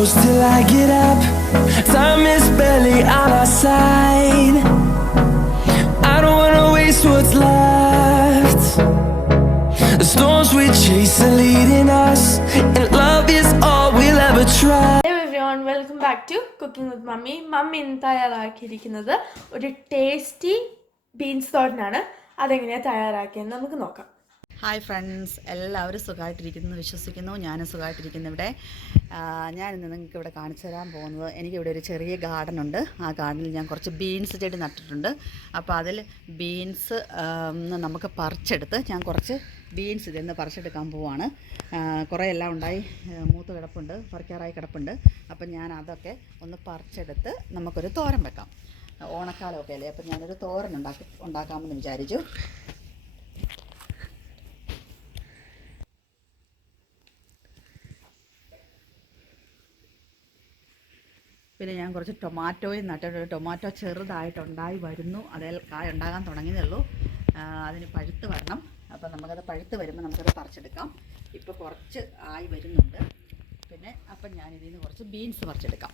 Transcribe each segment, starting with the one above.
close till I get up. Time is barely on our side. I don't wanna waste what's left. The storms we chase are leading us, and love is all we'll ever try. Hello everyone, welcome back to Cooking with Mummy. Mummy ഇന്ന് തയ്യാറാക്കിയിരിക്കുന്നത് ഒരു tasty beans തോരനാണ്. അതെങ്ങനെയാണ് തയ്യാറാക്കിയെന്ന് നമുക്ക് നോക്കാം. Hi friends, എല്ലാവരും സുഖമായിട്ടിരിക്കുന്നു വിശ്വസിക്കുന്നു. ഞാനും സുഖമായിട്ടിരിക്കുന്നു. ഇവിടെ ഞാനിന്ന് നിങ്ങൾക്ക് ഇവിടെ കാണിച്ചു തരാൻ പോകുന്നത്, എനിക്കിവിടെ ഒരു ചെറിയ ഗാർഡൻ ഉണ്ട്. ആ ഗാർഡനിൽ ഞാൻ കുറച്ച് ബീൻസ് ചെടി നട്ടിട്ടുണ്ട്. അപ്പോൾ അതിൽ ബീൻസ് നമുക്ക് പറിച്ചെടുത്ത് ഞാൻ കുറച്ച് ബീൻസ് ഇതിൽ നിന്ന് പറിച്ചെടുക്കാൻ പോവാണ്. കുറേ എല്ലാം ഉണ്ടായി മൂത്ത് കിടപ്പുണ്ട്, പറിക്കാറായി കിടപ്പുണ്ട്. അപ്പം ഞാൻ അതൊക്കെ ഒന്ന് പറിച്ചെടുത്ത് നമുക്കൊരു തോരൻ വെക്കാം. ഓണക്കാലമൊക്കെ അല്ലേ, അപ്പം ഞാനൊരു തോരൻ ഉണ്ടാക്കാമെന്ന് വിചാരിച്ചു. പിന്നെ ഞാൻ കുറച്ച് ടൊമാറ്റോയും നട്ടിട്ടുണ്ട്. ടൊമാറ്റോ ചെറുതായിട്ടുണ്ടായി വരുന്നു, അതിൽ കായ ഉണ്ടാകാൻ തുടങ്ങിയതേ ഉള്ളൂ. അതിന് പഴുത്ത് വരണം. അപ്പോൾ നമുക്കത് പഴുത്ത് വരുമ്പോൾ നമുക്കത് പറിച്ചെടുക്കാം. ഇപ്പോൾ കുറച്ച് ആയി വരുന്നുണ്ട്. പിന്നെ അപ്പം ഞാനിതിൽ നിന്ന് കുറച്ച് ബീൻസ് പറിച്ചെടുക്കാം.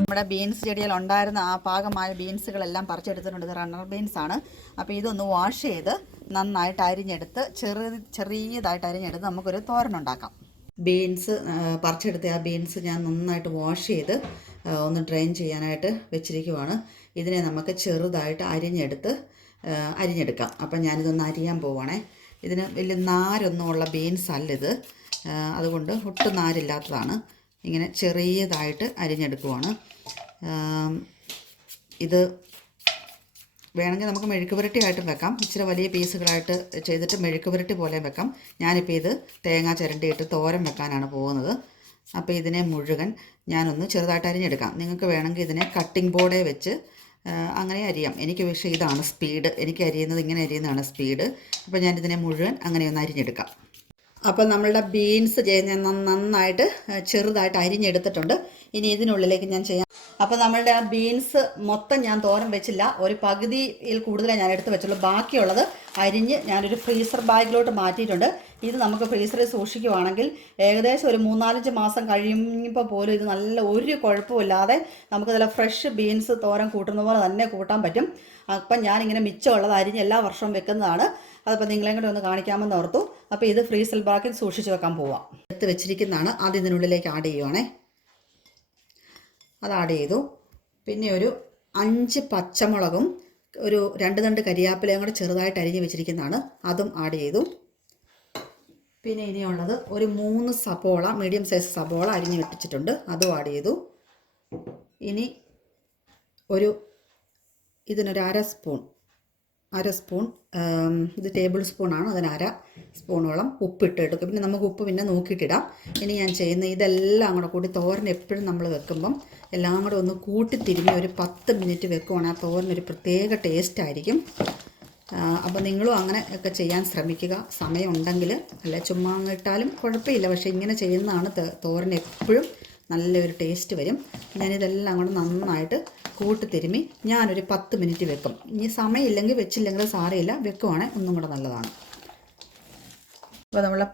നമ്മുടെ ബീൻസ് ചെടിയിൽ ഉണ്ടായിരുന്ന ആ പാകമായ ബീൻസുകളെല്ലാം പറിച്ചെടുത്തിട്ടുണ്ട്. ഇത് റണ്ണർ ബീൻസാണ്. അപ്പോൾ ഇതൊന്ന് വാഷ് ചെയ്ത് നന്നായിട്ട് അരിഞ്ഞെടുത്ത് ചെറിയതായിട്ട് അരിഞ്ഞെടുത്ത് നമുക്കൊരു തോരനുണ്ടാക്കാം. ബീൻസ് പറിച്ചെടുത്ത ആ ബീൻസ് ഞാൻ നന്നായിട്ട് വാഷ് ചെയ്ത് ഒന്ന് ഡ്രെയിൻ ചെയ്യാനായിട്ട് വെച്ചിരിക്കുവാണ്. ഇതിനെ നമുക്ക് ചെറുതായിട്ട് അരിഞ്ഞെടുക്കാം. അപ്പം ഞാനിതൊന്ന് അരിയാൻ പോവുകയാണേ. ഇതിന് വലിയ നാരൊന്നും ഉള്ള ബീൻസ് അല്ല ഇത്, അതുകൊണ്ട് ഒട്ടും നാരില്ലാത്തതാണ്. ഇങ്ങനെ ചെറിയതായിട്ട് അരിഞ്ഞെടുക്കുവാണ്. ഇത് വേണമെങ്കിൽ നമുക്ക് മെഴുക്ക് പുരട്ടി ആയിട്ടും വെക്കാം. ഇച്ചിരി വലിയ പീസുകളായിട്ട് ചെയ്തിട്ട് മെഴുക്ക് പുരട്ടി പോലെ വെക്കാം. ഞാനിപ്പോൾ ഇത് തേങ്ങ ചിരണ്ടിയിട്ട് തോരൻ വെക്കാനാണ് പോകുന്നത്. അപ്പോൾ ഇതിനെ മുഴുവൻ ഞാനൊന്ന് ചെറുതായിട്ട് അരിഞ്ഞെടുക്കാം. നിങ്ങൾക്ക് വേണമെങ്കിൽ ഇതിനെ കട്ടിംഗ് ബോർഡേ വെച്ച് അങ്ങനെ അരിയാം. എനിക്ക് പക്ഷേ ഇതാണ് സ്പീഡ്, എനിക്ക് അരിയുന്നത് ഇങ്ങനെ അരിയുന്നതാണ് സ്പീഡ്. അപ്പോൾ ഞാനിതിനെ മുഴുവൻ അങ്ങനെയൊന്ന് അരിഞ്ഞെടുക്കാം. അപ്പോൾ നമ്മളുടെ ബീൻസ് നന്നായിട്ട് ചെറുതായിട്ട് അരിഞ്ഞെടുത്തിട്ടുണ്ട്. ഇനി ഇതിനുള്ളിലേക്ക് ഞാൻ ചെയ്യാം. അപ്പോൾ നമ്മളുടെ ആ ബീൻസ് മൊത്തം ഞാൻ തോരൻ വെച്ചില്ല, ഒരു പകുതിയിൽ കൂടുതലേ ഞാൻ എടുത്ത് വെച്ചുള്ളൂ. ബാക്കിയുള്ളത് അരിഞ്ഞ് ഞാനൊരു ഫ്രീസർ ബാഗിലോട്ട് മാറ്റിയിട്ടുണ്ട്. ഇത് നമുക്ക് ഫ്രീസറിൽ സൂക്ഷിക്കുവാണെങ്കിൽ ഏകദേശം ഒരു 3-4 മാസം കഴിയുമ്പോൾ പോലും ഇത് നല്ല ഒരു കുഴപ്പമില്ലാതെ നമുക്ക് നല്ല ഫ്രഷ് ബീൻസ് തോരൻ കൂട്ടുന്ന പോലെ തന്നെ കൂട്ടാൻ പറ്റും. അപ്പം ഞാനിങ്ങനെ മിച്ചമുള്ളത് അരിഞ്ഞ് എല്ലാ വർഷവും വെക്കുന്നതാണ്. അതിപ്പോൾ നിങ്ങളെയും കൂടെ ഒന്ന് കാണിക്കാമെന്ന് ഓർത്തു. അപ്പോൾ ഇത് ഫ്രീസർ ബാഗിൽ സൂക്ഷിച്ച് വെക്കാൻ പോവാം. എടുത്ത് വെച്ചിരിക്കുന്നതാണ്. അത് ഇതിനുള്ളിലേക്ക് ആഡ് ചെയ്യുവാണേ. അത് ആഡ് ചെയ്തു. പിന്നെ ഒരു 5 പച്ചമുളകും ഒരു 2 തണ്ട് കരിയാപ്പിലയും കൂടെ ചെറുതായിട്ട് അരിഞ്ഞ് വെച്ചിരിക്കുന്നതാണ്, അതും ആഡ് ചെയ്തു. പിന്നെ ഇനിയുള്ളത് ഒരു 3 സബോള, മീഡിയം സൈസ് സബോള അരിഞ്ഞ് വെച്ചിട്ടുണ്ട്, അതും ആഡ് ചെയ്തു. ഇനി ഇതിനൊരു അര സ്പൂൺ ഇത് ടേബിൾ സ്പൂണാണ്, അതിന് അര സ്പൂണോളം ഉപ്പിട്ട് എടുക്കും. പിന്നെ നമുക്ക് ഉപ്പ് പിന്നെ നോക്കിയിട്ടിടാം. ഇനി ഞാൻ ചെയ്യുന്ന ഇതെല്ലാം കൂടെ കൂടി തോരൻ എപ്പോഴും നമ്മൾ വെക്കുമ്പം എല്ലാം കൂടെ ഒന്ന് കൂട്ടി തിരുമ്മി ഒരു 10 മിനിറ്റ് വെക്കുവാണെങ്കിൽ ആ തോരനൊരു പ്രത്യേക ടേസ്റ്റ് ആയിരിക്കും. അപ്പോൾ നിങ്ങളും അങ്ങനെ ഒക്കെ ചെയ്യാൻ ശ്രമിക്കുക, സമയമുണ്ടെങ്കിൽ. അല്ല ചുമ്മാ ഇട്ടാലും കുഴപ്പമില്ല, പക്ഷേ ഇങ്ങനെ ചെയ്യുന്നതാണ് തോരൻ എപ്പോഴും നല്ലൊരു ടേസ്റ്റ് വരും. ഞാനിതെല്ലാം കൂടെ നന്നായിട്ട് കൂട്ടി തിരുമ്മി ഞാനൊരു 10 മിനിറ്റ് വെക്കും. ഇനി സമയമില്ലെങ്കിൽ വെച്ചില്ലെങ്കിൽ സാരമില്ല, വെക്കുവാണെങ്കിൽ ഒന്നും കൂടെ നല്ലതാണ്. അപ്പോൾ നമ്മളെ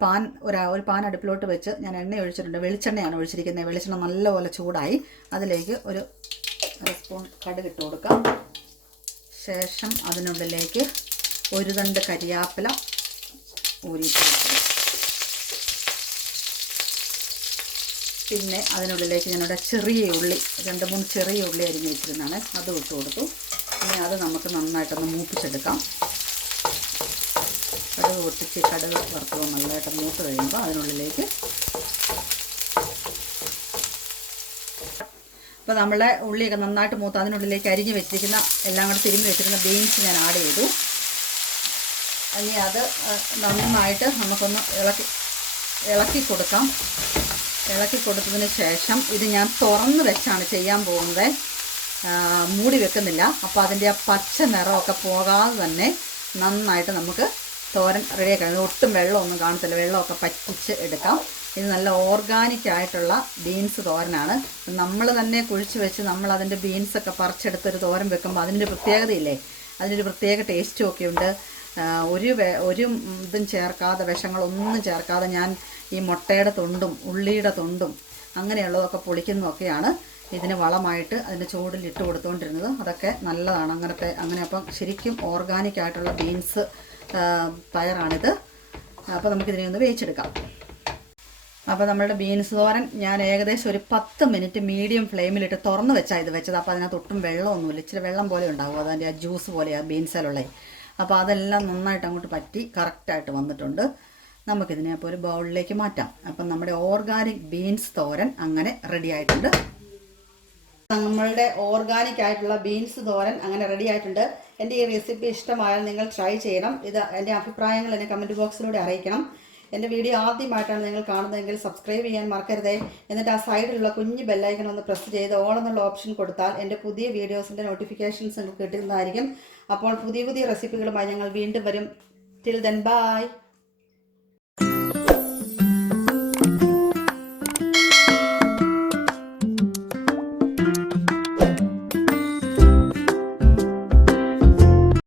ഒരു പാൻ അടുപ്പിലോട്ട് വെച്ച് ഞാൻ എണ്ണ ഒഴിച്ചിട്ടുണ്ട്. വെളിച്ചെണ്ണയാണ് ഒഴിച്ചിരിക്കുന്നത്. വെളിച്ചെണ്ണ നല്ലപോലെ ചൂടായി. അതിലേക്ക് ഒരു സ്പൂൺ കടുക് ഇട്ട് കൊടുക്കാം. ശേഷം അതിനുള്ളിലേക്ക് 1 തണ്ട് കരിയാപ്പില ഊരിയിട്ട് കൊടുക്കുക. പിന്നെ അതിനുള്ളിലേക്ക് ഞാനിവിടെ ചെറിയ ഉള്ളി 2-3 ചെറിയ ഉള്ളി അരിഞ്ഞ് വെച്ചിരുന്നതാണ്, അത് ഇട്ട് കൊടുത്തു. ഇനി അത് നമുക്ക് നന്നായിട്ടൊന്ന് മൂപ്പിച്ചെടുക്കാം. കടുക് വറുത്ത് നല്ലതായിട്ട് മൂത്ത് കഴിയുമ്പോൾ അതിനുള്ളിലേക്ക് അപ്പോൾ നമ്മളെ ഉള്ളിയൊക്കെ നന്നായിട്ട് മൂത്ത് അതിനുള്ളിലേക്ക് അരിഞ്ഞ് വെച്ചിരിക്കുന്ന എല്ലാം കൂടെ തിരുമ്മി വെച്ചിരുന്ന ബീൻസ് ഞാൻ ആഡ് ചെയ്തു. ഇനി അത് നന്നായിട്ട് നമുക്കൊന്ന് ഇളക്കി കൊടുക്കാം. ഇളക്കി കൊടുത്തതിന് ശേഷം ഇത് ഞാൻ തുറന്ന് വെച്ചാണ് ചെയ്യാൻ പോകുന്നത്, മൂടി വെക്കുന്നില്ല. അപ്പോൾ അതിൻ്റെ ആ പച്ച നിറമൊക്കെ പോകാതെ തന്നെ നന്നായിട്ട് നമുക്ക് തോരൻ റെഡിയാക്കാം. ഒട്ടും വെള്ളമൊന്നും കാണത്തില്ല, വെള്ളമൊക്കെ പറ്റിച്ച് എടുക്കാം. ഇത് നല്ല ഓർഗാനിക് ആയിട്ടുള്ള ബീൻസ് തോരനാണ്. നമ്മൾ തന്നെ കുഴിച്ച് വെച്ച് നമ്മൾ അതിൻ്റെ ബീൻസൊക്കെ പറിച്ചെടുത്തൊരു തോരൻ വെക്കുമ്പോൾ അതിൻ്റെ പ്രത്യേകതയില്ലേ, അതിനൊരു പ്രത്യേക ടേസ്റ്റും ഒക്കെ ഉണ്ട്. ഒരു ഇതും ചേർക്കാതെ, വിഷങ്ങളൊന്നും ചേർക്കാതെ ഞാൻ ഈ മുട്ടയുടെ തൊണ്ടും ഉള്ളിയുടെ തൊണ്ടും അങ്ങനെയുള്ളതൊക്കെ പൊളിക്കുന്നതൊക്കെയാണ് ഇതിന് വളമായിട്ട് അതിൻ്റെ ചൂടിൽ ഇട്ട് കൊടുത്തുകൊണ്ടിരുന്നത്. അതൊക്കെ നല്ലതാണ് അങ്ങനെ. അപ്പം ശരിക്കും ഓർഗാനിക് ആയിട്ടുള്ള ബീൻസ് പയറാണിത്. അപ്പോൾ നമുക്കിതിനെ ഒന്ന് വേവിച്ചെടുക്കാം. അപ്പോൾ നമ്മളുടെ ബീൻസ് തോരൻ ഞാൻ ഏകദേശം ഒരു 10 മിനിറ്റ് മീഡിയം ഫ്ലെയിമിലിട്ട് തുറന്ന് വെച്ചാൽ ഇത് വെച്ചത്. അപ്പോൾ അതിനകത്ത് ഒട്ടും വെള്ളമൊന്നുമില്ല, ഇച്ചിരി വെള്ളം പോലെ ഉണ്ടാവും, അതിൻ്റെ ആ ജ്യൂസ് പോലെയാണ് ബീൻസിലുള്ളത്. അപ്പോൾ അതെല്ലാം നന്നായിട്ട് അങ്ങോട്ട് പറ്റി കറക്റ്റായിട്ട് വന്നിട്ടുണ്ട്. നമുക്കിതിനെ അപ്പോൾ ഒരു ബൗളിലേക്ക് മാറ്റാം. അപ്പം നമ്മുടെ ഓർഗാനിക് ബീൻസ് തോരൻ അങ്ങനെ റെഡി ആയിട്ടുണ്ട്. നമ്മളുടെ ഓർഗാനിക് ആയിട്ടുള്ള ബീൻസ് തോരൻ അങ്ങനെ റെഡി ആയിട്ടുണ്ട്. എൻ്റെ ഈ റെസിപ്പി ഇഷ്ടമായാൽ നിങ്ങൾ ട്രൈ ചെയ്യണം. എൻ്റെ അഭിപ്രായങ്ങൾ എന്നെ കമൻറ്റ് ബോക്സിലൂടെ അറിയിക്കണം. എൻ്റെ വീഡിയോ ആദ്യമായിട്ടാണ് നിങ്ങൾ കാണുന്നതെങ്കിൽ സബ്സ്ക്രൈബ് ചെയ്യാൻ മറക്കരുതേ. എന്നിട്ട് ആ സൈഡിലുള്ള കുഞ്ഞ് ബെല്ലൈക്കൺ ഒന്ന് പ്രസ് ചെയ്ത് ഓൾ എന്നുള്ള ഓപ്ഷൻ കൊടുത്താൽ എൻ്റെ പുതിയ വീഡിയോസിൻ്റെ നോട്ടിഫിക്കേഷൻസ് നിങ്ങൾക്ക് കിട്ടുന്നതായിരിക്കും. അപ്പോൾ പുതിയ റെസിപ്പികളുമായി ഞങ്ങൾ വീണ്ടും വരും. Till then bye.